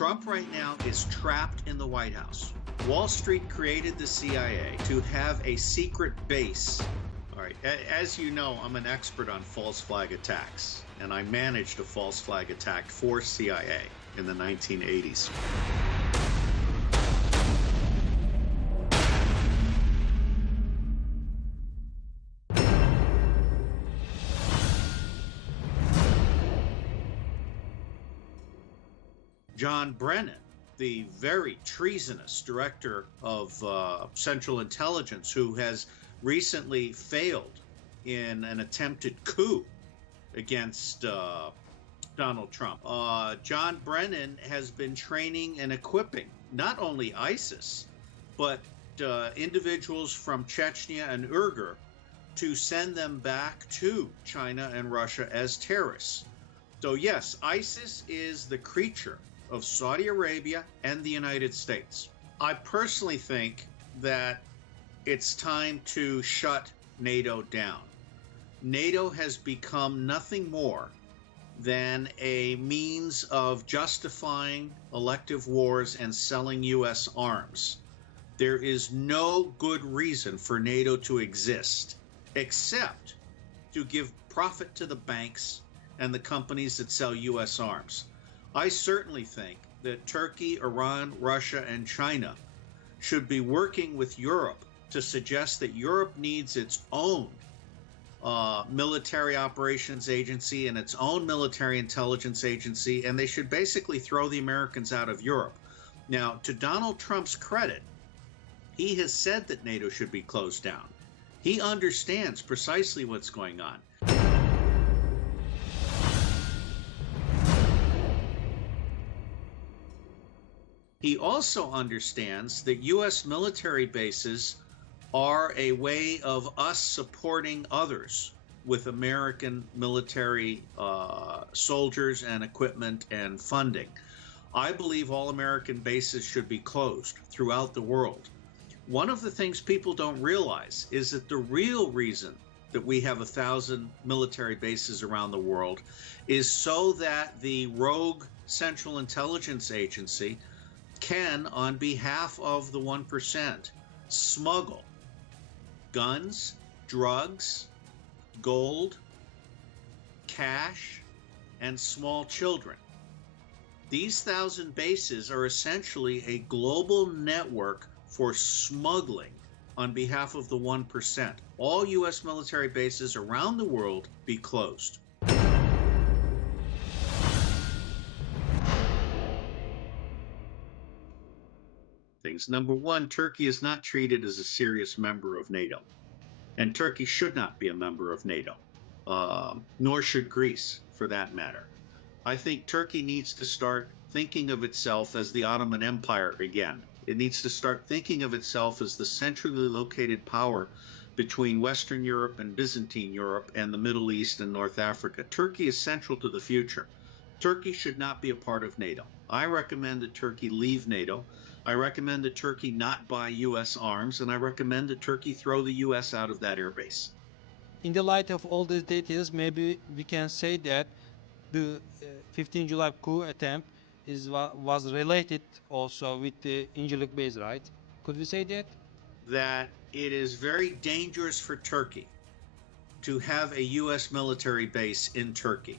Trump right now is trapped in the White House. Wall Street created the CIA to have a secret base. All right, as you know, I'm an expert on false flag attacks, and I managed a false flag attack for CIA in the 1980s. John Brennan, the very treasonous director of Central Intelligence, who has recently failed in an attempted coup against Donald Trump. John Brennan has been training and equipping not only ISIS, but individuals from Chechnya and Uyghur to send them back to China and Russia as terrorists. So yes, ISIS is the creature of Saudi Arabia and the United States. I personally think that it's time to shut NATO down. NATO has become nothing more than a means of justifying elective wars and selling U.S. arms. There is no good reason for NATO to exist except to give profit to the banks and the companies that sell U.S. arms. I certainly think that Turkey, Iran, Russia, and China should be working with Europe to suggest that Europe needs its own military operations agency and its own military intelligence agency, and they should basically throw the Americans out of Europe. Now, to Donald Trump's credit, he has said that NATO should be closed down. He understands precisely what's going on. He also understands that U.S. military bases are a way of us supporting others with American military soldiers and equipment and funding. I believe all American bases should be closed throughout the world. One of the things people don't realize is that the real reason that we have 1,000 military bases around the world is so that the rogue Central Intelligence Agency can, on behalf of the 1%, smuggle guns, drugs, gold, cash, and small children. These 1,000 bases are essentially a global network for smuggling on behalf of the 1%. All U.S. military bases around the world be closed. Things. Number one, Turkey is not treated as a serious member of NATO, and Turkey should not be a member of NATO, nor should Greece, for that matter. I think Turkey needs to start thinking of itself as the Ottoman Empire again. It needs to start thinking of itself as the centrally located power between Western Europe and Byzantine Europe and the Middle East and North Africa. Turkey is central to the future. Turkey should not be a part of NATO. I recommend that Turkey leave NATO. I recommend that Turkey not buy U.S. arms, and I recommend that Turkey throw the U.S. out of that airbase. In the light of all these details, maybe we can say that the 15 July coup attempt was related also with the Incirlik base, right? Could we say that? That it is very dangerous for Turkey to have a U.S. military base in Turkey.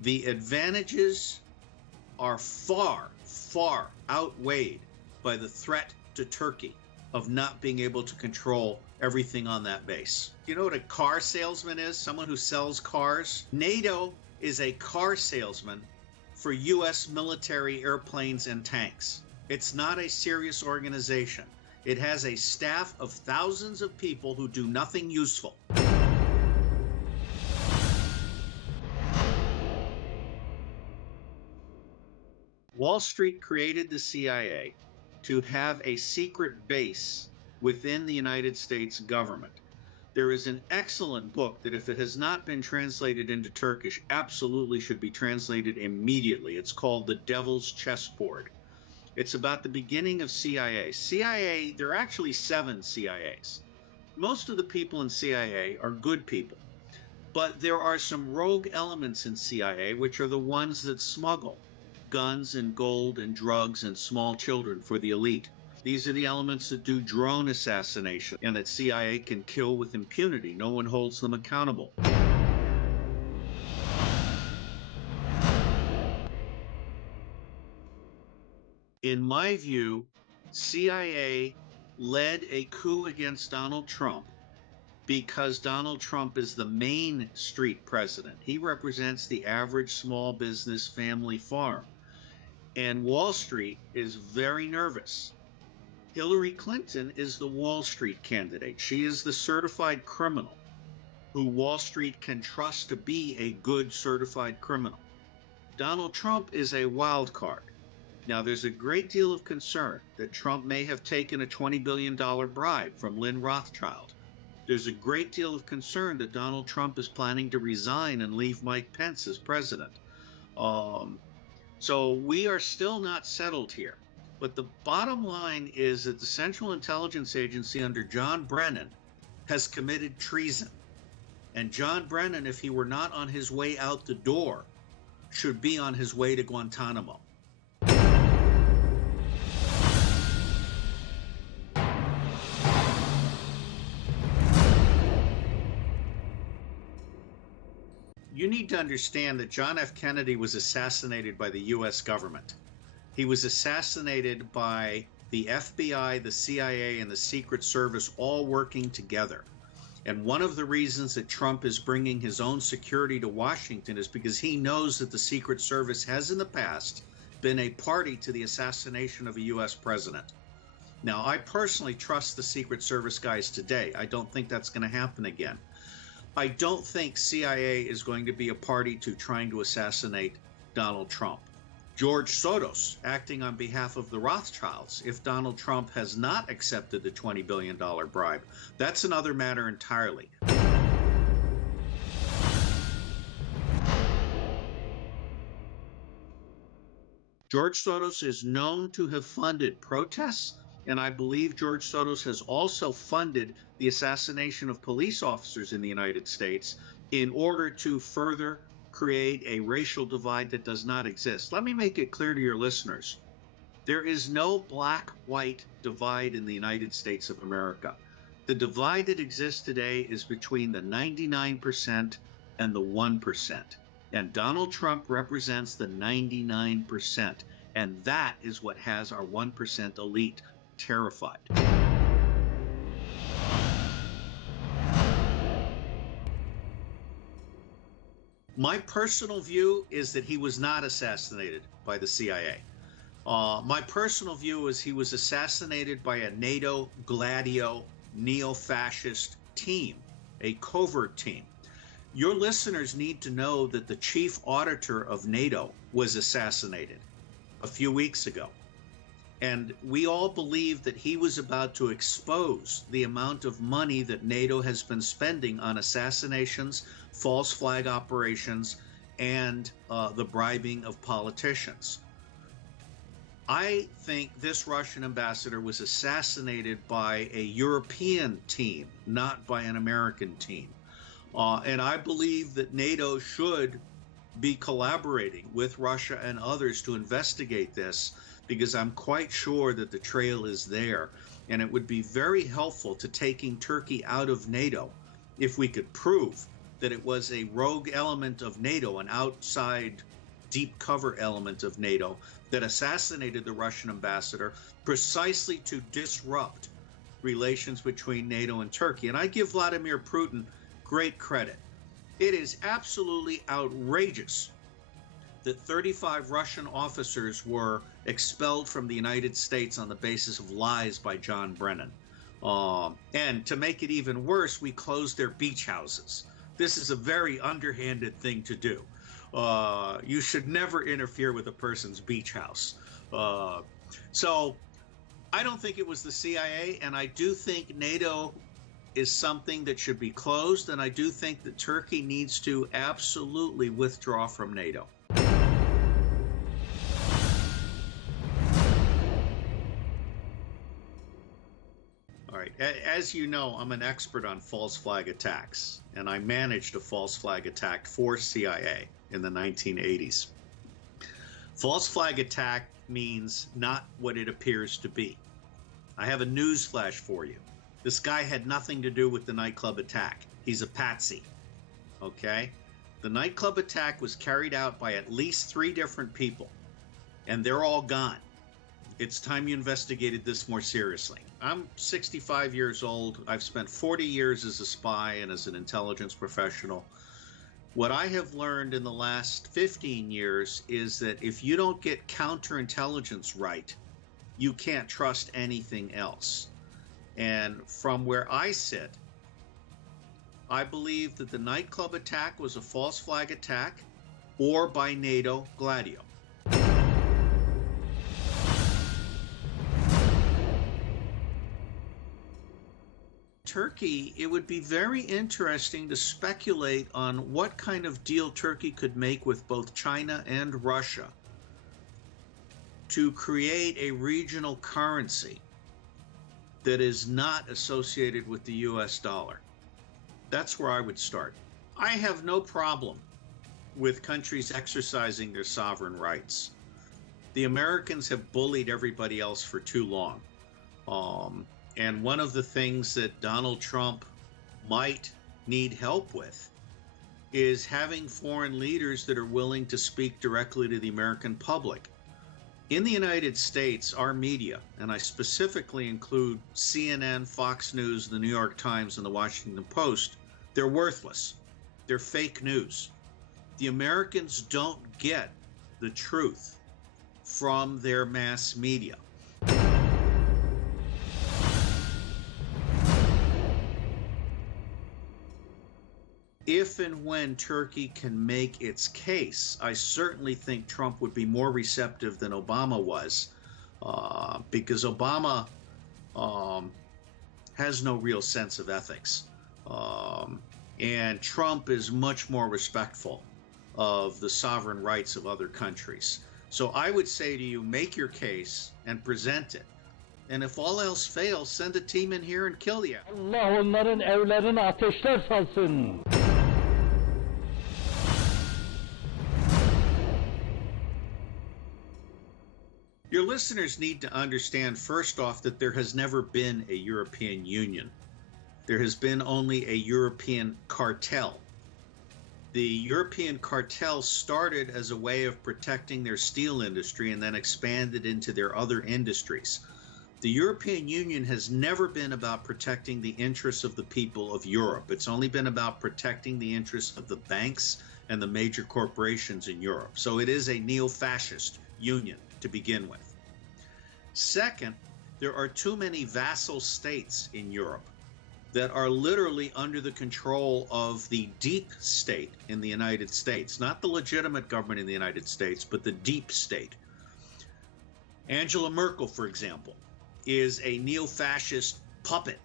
The advantages are far, far outweighed by the threat to Turkey of not being able to control everything on that base. You know what a car salesman is? Someone who sells cars? NATO is a car salesman for U.S. military airplanes and tanks. It's not a serious organization. It has a staff of thousands of people who do nothing useful. Wall Street created the CIA to have a secret base within the United States government. There is an excellent book that, if it has not been translated into Turkish, absolutely should be translated immediately. It's called The Devil's Chessboard. It's about the beginning of CIA. CIA, there are actually 7 CIAs. Most of the people in CIA are good people, but there are some rogue elements in CIA which are the ones that smuggle. guns and gold and drugs and small children for the elite. These are the elements that do drone assassination and that CIA can kill with impunity. No one holds them accountable. In my view, CIA led a coup against Donald Trump because Donald Trump is the Main Street president. He represents the average small business family farm. And Wall Street is very nervous. Hillary Clinton is the Wall Street candidate. She is the certified criminal who Wall Street can trust to be a good certified criminal. Donald Trump is a wild card. Now, there's a great deal of concern that Trump may have taken a $20 billion bribe from Lynn Rothschild. There's a great deal of concern that Donald Trump is planning to resign and leave Mike Pence as president. So we are still not settled here. But the bottom line is that the Central Intelligence Agency under John Brennan has committed treason. And John Brennan, if he were not on his way out the door, should be on his way to Guantanamo. You need to understand that John F. Kennedy was assassinated by the U.S. government. He was assassinated by the FBI, the CIA, and the Secret Service all working together. And one of the reasons that Trump is bringing his own security to Washington is because he knows that the Secret Service has in the past been a party to the assassination of a U.S. president. Now, I personally trust the Secret Service guys today. I don't think that's going to happen again. I don't think CIA is going to be a party to trying to assassinate Donald Trump. George Soros, acting on behalf of the Rothschilds, if Donald Trump has not accepted the $20 billion bribe, that's another matter entirely. George Soros is known to have funded protests, and I believe George Soros has also funded the assassination of police officers in the United States in order to further create a racial divide that does not exist. Let me make it clear to your listeners. There is no black-white divide in the United States of America. The divide that exists today is between the 99% and the 1%. And Donald Trump represents the 99%. And that is what has our 1% elite terrified. My personal view is that he was not assassinated by the CIA. My personal view is he was assassinated by a NATO Gladio neo-fascist team, a covert team. Your listeners need to know that the chief auditor of NATO was assassinated a few weeks ago. And we all believe that he was about to expose the amount of money that NATO has been spending on assassinations, false flag operations, and the bribing of politicians. I think this Russian ambassador was assassinated by a European team, not by an American team. And I believe that NATO should be collaborating with Russia and others to investigate this, because I'm quite sure that the trail is there. And it would be very helpful to taking Turkey out of NATO if we could prove that it was a rogue element of NATO, an outside deep cover element of NATO, that assassinated the Russian ambassador precisely to disrupt relations between NATO and Turkey. And I give Vladimir Putin great credit. It is absolutely outrageous that 35 Russian officers were expelled from the United States on the basis of lies by John Brennan. And to make it even worse, we closed their beach houses. This is a very underhanded thing to do. You should never interfere with a person's beach house. So I don't think it was the CIA, and I do think NATO is something that should be closed, and I do think that Turkey needs to absolutely withdraw from NATO. All right, as you know, I'm an expert on false flag attacks, and I managed a false flag attack for CIA in the 1980s. False flag attack means not what it appears to be. I have a news flash for you. This guy had nothing to do with the nightclub attack. He's a patsy, okay? The nightclub attack was carried out by at least 3 different people, and they're all gone. It's time you investigated this more seriously. I'm 65 years old. I've spent 40 years as a spy and as an intelligence professional. What I have learned in the last 15 years is that if you don't get counterintelligence right, you can't trust anything else. And from where I sit, I believe that the nightclub attack was a false flag attack or by NATO Gladio. Turkey, it would be very interesting to speculate on what kind of deal Turkey could make with both China and Russia to create a regional currency that is not associated with the US dollar. That's where I would start. I have no problem with countries exercising their sovereign rights. The Americans have bullied everybody else for too long. And one of the things that Donald Trump might need help with is having foreign leaders that are willing to speak directly to the American public. In the United States, our media, and I specifically include CNN, Fox News, the New York Times, and the Washington Post, they're worthless. They're fake news. The Americans don't get the truth from their mass media. If and when Turkey can make its case, I certainly think Trump would be more receptive than Obama was, because Obama has no real sense of ethics. And Trump is much more respectful of the sovereign rights of other countries. So I would say to you, make your case and present it. And if all else fails, send a team in here and kill you. Allah onların evlerine ateşler salsın. Your listeners need to understand, first off, that there has never been a European Union. There has been only a European cartel. The European cartel started as a way of protecting their steel industry and then expanded into their other industries. The European Union has never been about protecting the interests of the people of Europe. It's only been about protecting the interests of the banks and the major corporations in Europe. So it is a neo-fascist union to begin with. Second, there are too many vassal states in Europe that are literally under the control of the deep state in the United States, not the legitimate government in the United States, but the deep state. Angela Merkel, for example, is a neo-fascist puppet,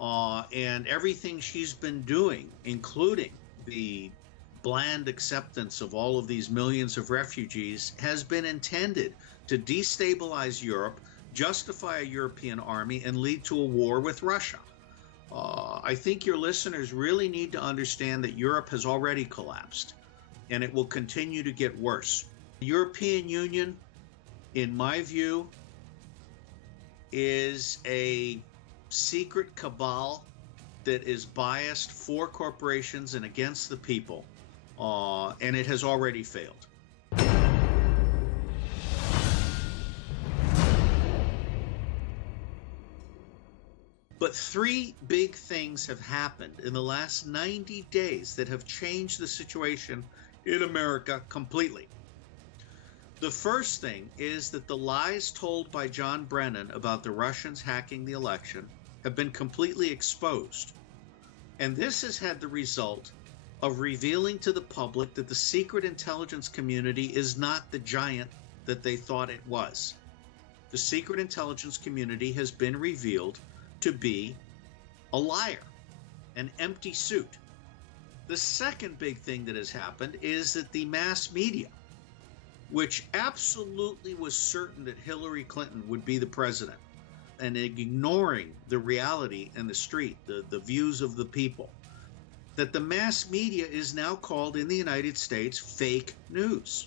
and everything she's been doing, including the bland acceptance of all of these millions of refugees, has been intended to destabilize Europe, justify a European army, and lead to a war with Russia. I think your listeners really need to understand that Europe has already collapsed, and it will continue to get worse. The European Union, in my view, is a secret cabal that is biased for corporations and against the people, and it has already failed. But 3 big things have happened in the last 90 days that have changed the situation in America completely. The first thing is that the lies told by John Brennan about the Russians hacking the election have been completely exposed. And this has had the result of revealing to the public that the secret intelligence community is not the giant that they thought it was. The secret intelligence community has been revealed to be a liar, an empty suit. The second big thing that has happened is that the mass media, which absolutely was certain that Hillary Clinton would be the president, and ignoring the reality and the street, the views of the people, that the mass media is now called in the United States fake news.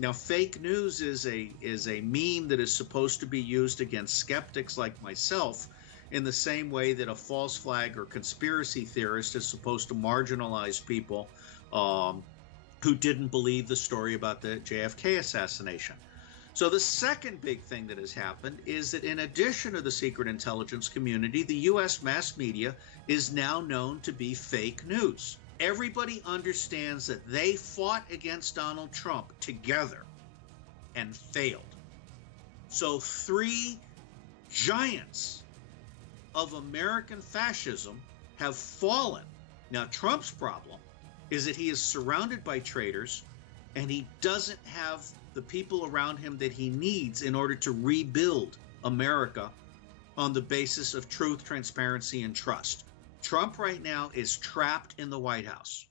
Now, fake news is a meme that is supposed to be used against skeptics like myself in the same way that a false flag or conspiracy theorist is supposed to marginalize people who didn't believe the story about the JFK assassination. So the second big thing that has happened is that in addition to the secret intelligence community, the U.S. mass media is now known to be fake news. Everybody understands that they fought against Donald Trump together and failed. So three giants of American fascism have fallen. Now, Trump's problem is that he is surrounded by traitors and he doesn't have the people around him that he needs in order to rebuild America on the basis of truth, transparency, and trust. Trump right now is trapped in the White House.